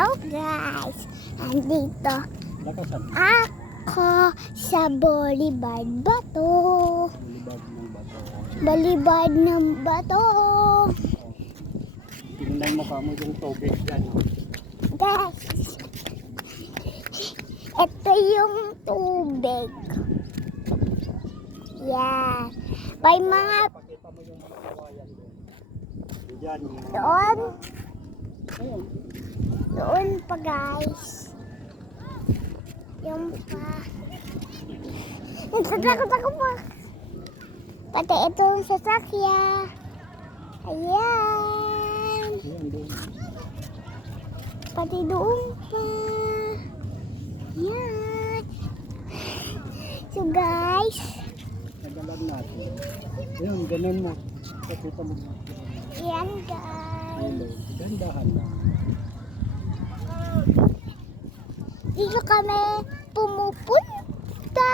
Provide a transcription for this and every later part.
Hello guys! Andito Lakasan. ako sa Boulevard Bato. Balibad ng bato. Boulevard ng Bato. Tingnan mo kamo yung tubig dyan. Guys, ito yung tubig. Yan. May mga Pakita mo yung mga kawayan doon. Diyan. doon. Ayun. Doon pa guys. Yung pa. Nagtatakot ako pa. Pati itong sasakyan. Ayan. Ayan doon. Pati doon pa. Ayan. So guys. Nagalan natin. Ayun, ganun na. Pakita mo. Ayan guys. Hello. Gandahan lang. Dito kami pumupunta.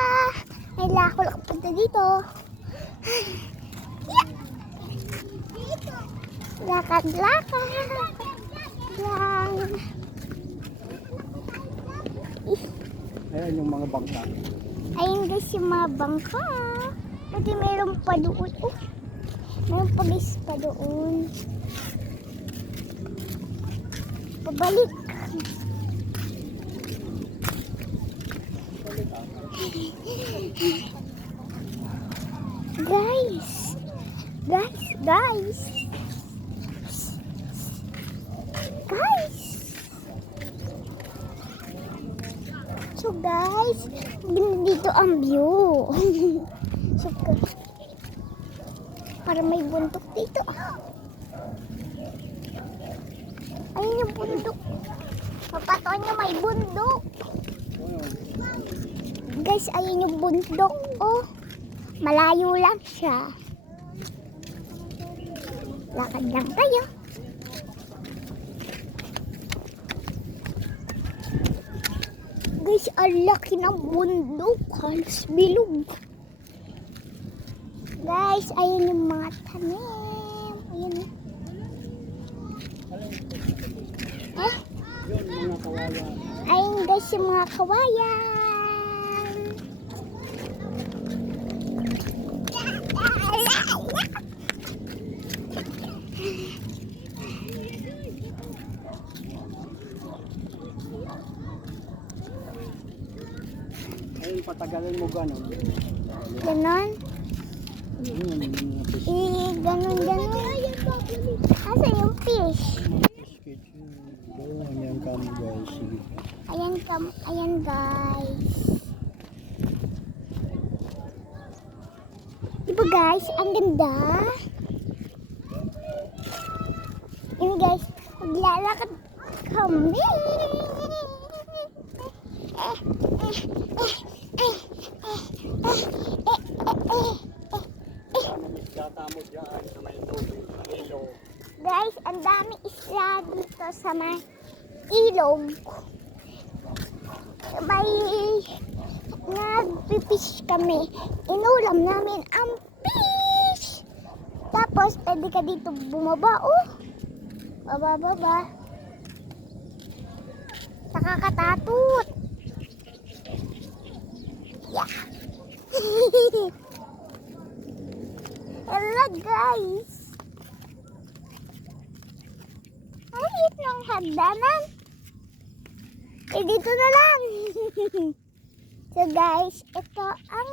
May lakol ako punta dito. Lakad-lakad. Yan. Ayan yung mga bangka. Ayun guys yung mga bangka. Pati meron pa doon. Oh, meron pa guys pa doon. Pabalik. Guys. Guys. So guys, dito ang view. So, para may bundok dito. Ayun yung bundok. Papatoon nyo may bundok. Guys, ayun yung bundok. Oh, malayo lang siya. Lakad lang tayo. Guys, ang laki ng bundok. Halos bilog. Guys, ayun yung mga tanim. Ayun. Yun, mga kawayan. Ayun guys, yung mga kawayan. Ayun, patagalin mo gano'n. Ganon. Ayun, yung mga fish. Ganon. Asa yung fish? Doon, yan kamo guys. Sige. Ayan guys. Diba guys, ang ganda. Yun guys, maglalakad kami. Data mo dyan sa may tubig. Ilog. Guys, ang dami isla dito sa may ilog. May nagpipish kami. Inulam namin ang fish. Tapos, pwede ka dito bumaba. Oh, baba. Nakakatatot. Yeah. Hello guys. Ayun ng hagdanan. Dito na lang. So guys, ito ang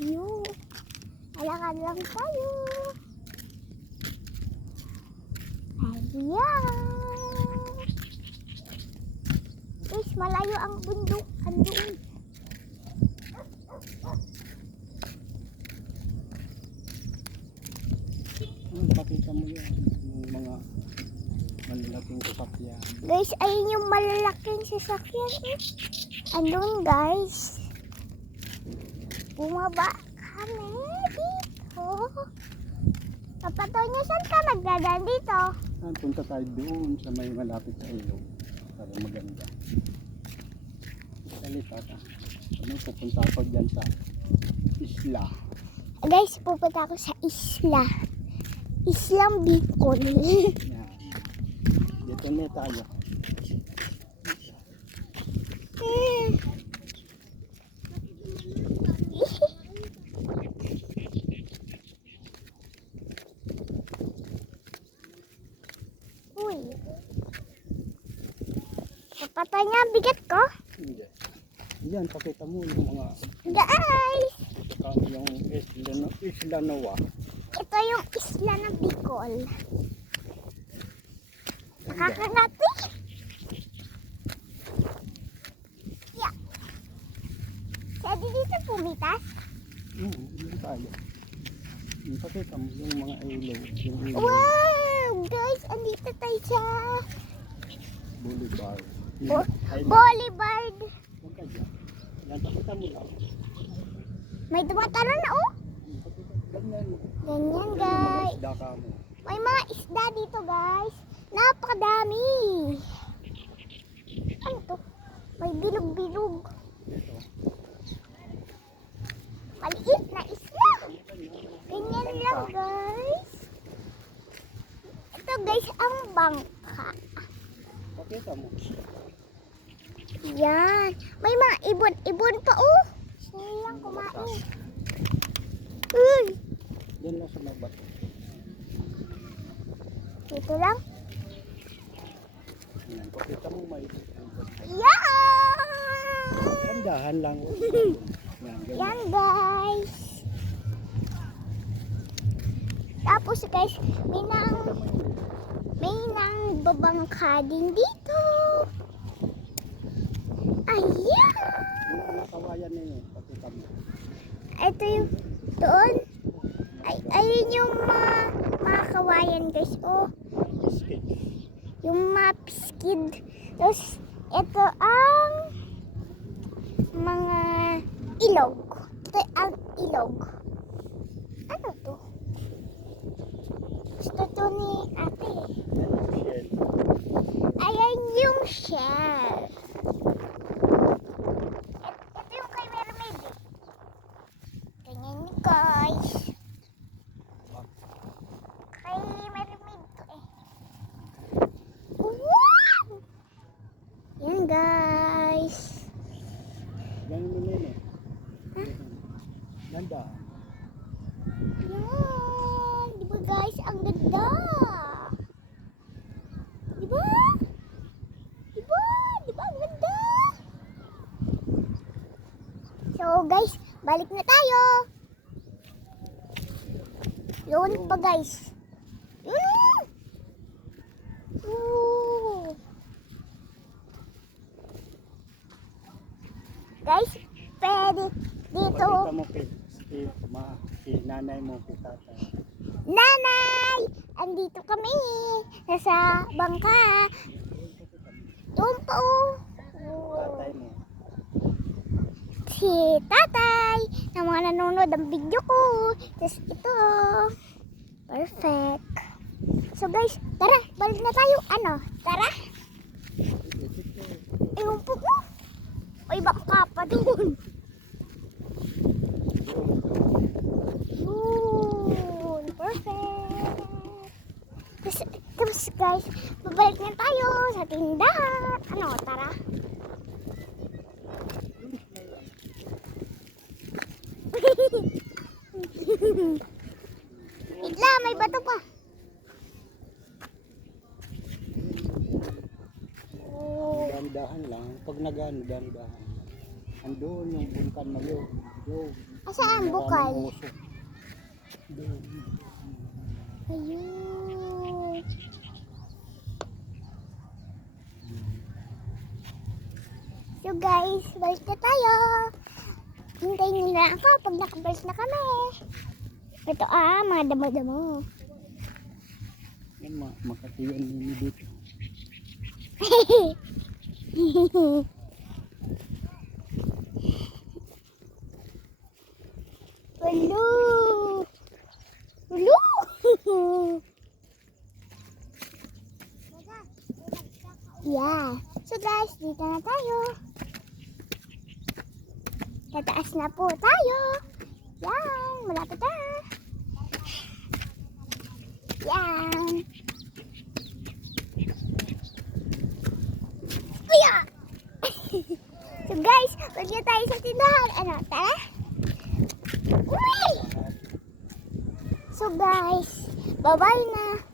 view. Alakad lang tayo. Ayan. Guys, malayo ang bundok. Andoon. Pakita mo yan. Yung mga malalaking sasakyan. Guys, ayun yung malalaking sasakyan. Andun guys. Bumaba kami dito. Kapataw niyo, saan ka nagdadaan dito? Punta tayo doon sa may malapit sa ilog. Para maganda. Salita ka. Ano, pupunta ako dyan sa isla. Guys, pupunta ako sa isla. Islang Bicol. Yan. Dito na tayo. Uy. Kapatay niya ang bigat ko. Hindi. Yan, pakita mo yung mga Guys, yung isla Noa. ito yung isla ng Bicol. Nakakangati. Yeah. Pwede dito pumitas? Yung tayo. Yung pakita mo yung mga ilaw. Yung ilaw. Wow! Guys, andito tayo sa Boulevard. Boulevard. Huwag ka dyan. Yan, pakita mo lang. May tumatara na oh. Ganyan. Ganyan guys. Isda ka mo. May mga isda dito guys. Napakadami. Ano to? May bilog-bilog. Ito. Maliit na isla. Ganyan lang guys. Ito guys ang bangka. Pakita mo. Yan. May mga ibon-ibon pa oh. Sila lang kumain. Uy. Yan lang sa mabat. Dito lang. Yan, pakita mo may Yan. gandahan lang. Yan, ganyan. Yan guys. Tapos guys, may nang babangka din dito. Ayan. Yung nakawayan ninyo, pakita mo. Ito yung doon. Ayun yung mga kawayan guys. Oh, Biscuit. yung mga piskid. Tapos ito ang mga ilog. Ito ang ilog. Ano to? Gusto to ni ate. Yan yung shell. Ayan yung shell. Ito yung kay Mermaid eh. Ganyan yun guys. Kay Mermaid to eh. Wow! Yan guys. Yan yung nilin eh. Ganda. Yan. Di ba guys? Ang ganda. Di ba? Di ba? Di ba? Ang ganda. So guys, balik na tayo. Yun pa guys. Yun. Ooh. Guys, pwede dito. Pakita mo kay nanay mo, kay tatay. Nanay! Andito kami. Nasa bangka. Doon pa oh. Tatay mo. Si tatay. Na mga nanonood ang video ko. Tapos ito. Perfect. So guys, tara. Balik na tayo. Ano? Tara. Ewan po ko. May bangka pa doon. Yun. Perfect. Tapos guys, babalik na tayo sa tindahan. Ano, tara. Itla, may bato pa. Oh. Dahan-dahan lang. Pag nagano, dahan-dahan. Andun yung vulkan na yun. Doon. Asaan bukal? Maraming uso. Doon. Ayun. So guys, balik na tayo. Hintayin nyo na ako pag nakabalik na kami. Ito mga damo-damo. Yan, makatiyan nini dito. Hello. Hello. Yeah. So guys, dito na tayo. Tataas na po tayo. Yan, malapit na. Yan. So guys, wag na tayo sa tindahan. Ano, tara? Uy! So guys, bye-bye na.